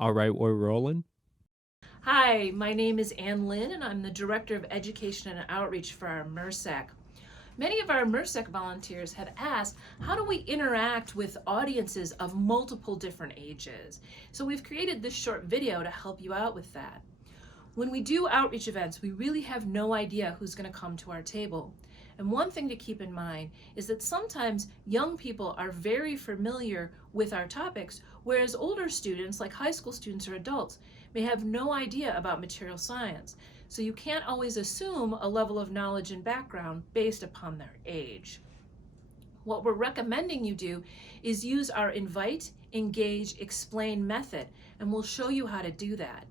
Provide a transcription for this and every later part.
All right, we're rolling. Hi, my name is Ann Lynn, and I'm the Director of Education and Outreach for our MRSEC. Many of our MRSEC volunteers have asked, how do we interact with audiences of multiple different ages? So we've created this short video to help you out with that. When we do outreach events, we really have no idea who's going to come to our table. And one thing to keep in mind is that sometimes young people are very familiar with our topics, whereas older students, like high school students or adults, may have no idea about material science. So you can't always assume a level of knowledge and background based upon their age. What we're recommending you do is use our invite, engage, explain method, and we'll show you how to do that.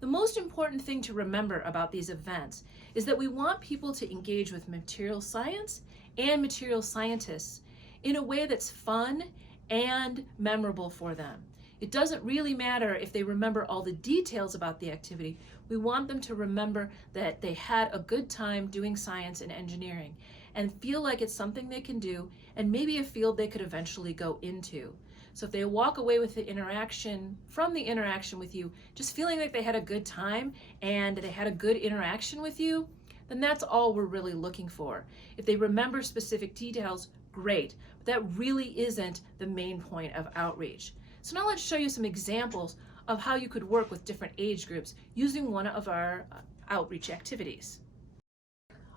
The most important thing to remember about these events is that we want people to engage with material science and material scientists in a way that's fun and memorable for them. It doesn't really matter if they remember all the details about the activity. We want them to remember that they had a good time doing science and engineering and feel like it's something they can do and maybe a field they could eventually go into. So if they walk away with the interaction, from the interaction with you, just feeling like they had a good time and they had a good interaction with you, then that's all we're really looking for. If they remember specific details, great, but that really isn't the main point of outreach. So now let's show you some examples of how you could work with different age groups using one of our outreach activities.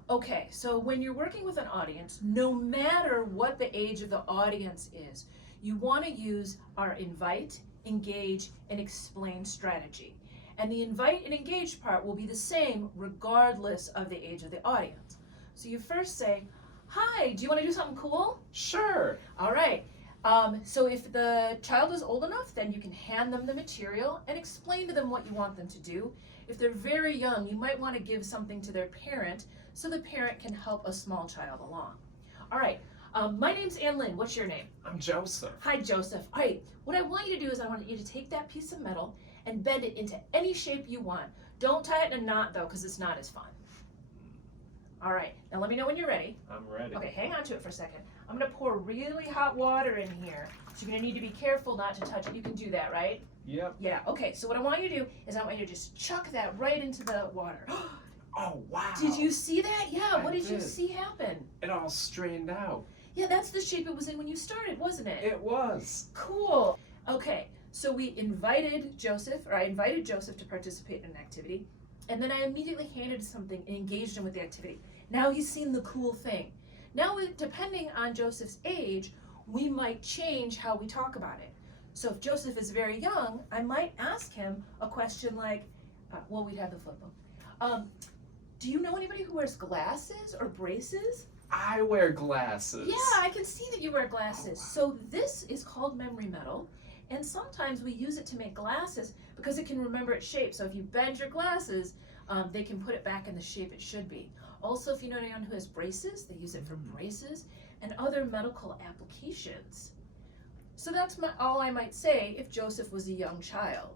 Okay, so when you're working with an audience, no matter what the age of the audience is, you want to use our invite, engage, and explain strategy. And the invite and engage part will be the same regardless of the age of the audience. So you first say, hi, do you want to do something cool? Sure. All right. So if the child is old enough, then you can hand them the material and explain to them what you want them to do. If they're very young, you might want to give something to their parent so the parent can help a small child along. All right. My name's Ann Lynn. What's your name? I'm Joseph. Hi, Joseph. All right. What I want you to do is I want you to take that piece of metal and bend it into any shape you want. Don't tie it in a knot, though, because it's not as fun. All right. Now let me know when you're ready. I'm ready. Okay, hang on to it for a second. I'm going to pour really hot water in here. So you're going to need to be careful not to touch it. You can do that, right? Yep. Yeah. Okay, so what I want you to do is I want you to just chuck that right into the water. Oh, wow. Did you see that? Yeah, what did you did. see happen? It all strained out. Yeah, that's the shape it was in when you started, wasn't it? It was. Cool. Okay, so I invited Joseph to participate in an activity, and then I immediately handed something and engaged him with the activity. Now he's seen the cool thing. Now, depending on Joseph's age, we might change how we talk about it. So if Joseph is very young, I might ask him a question like, we'd have the flip book. Do you know anybody who wears glasses or braces? I wear glasses. Yeah, I can see that you wear glasses. Oh, wow. So this is called memory metal, and sometimes we use it to make glasses because it can remember its shape. So if you bend your glasses, they can put it back in the shape it should be. Also, if you know anyone who has braces, they use it for braces and other medical applications. So that's all I might say if Joseph was a young child.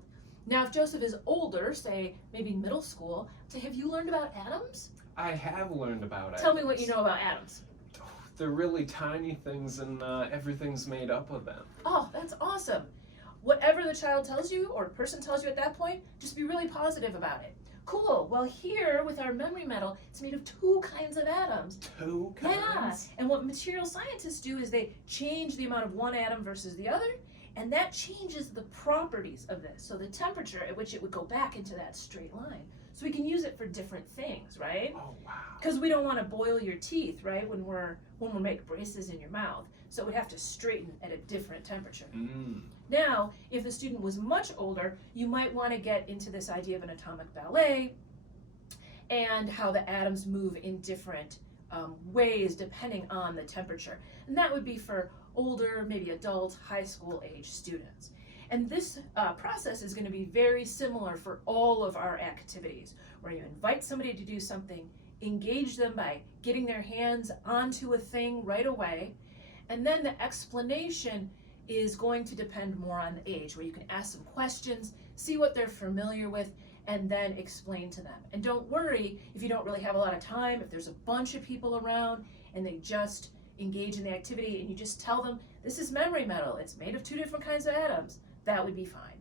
Now, if Joseph is older, say maybe middle school, say, have you learned about atoms? I have learned about it. Tell me what you know about atoms. They're really tiny things and everything's made up of them. Oh, that's awesome. Whatever the child tells you or person tells you at that point, just be really positive about it. Cool. Well, here with our memory metal, it's made of two kinds of atoms. Two kinds? Yeah. And what material scientists do is they change the amount of one atom versus the other, and that changes the properties of this. So the temperature at which it would go back into that straight line. So we can use it for different things, right? Oh, wow. Because we don't want to boil your teeth, right, when we make braces in your mouth. So it would have to straighten at a different temperature. Now, if the student was much older, you might want to get into this idea of an atomic ballet and how the atoms move in different ways depending on the temperature. And that would be for older, maybe adult, high school age students. And this process is going to be very similar for all of our activities, where you invite somebody to do something, engage them by getting their hands onto a thing right away, and then the explanation is going to depend more on the age, where you can ask some questions, see what they're familiar with, and then explain to them. And don't worry if you don't really have a lot of time, if there's a bunch of people around and they just engage in the activity and you just tell them, this is memory metal, it's made of two different kinds of atoms, that would be fine.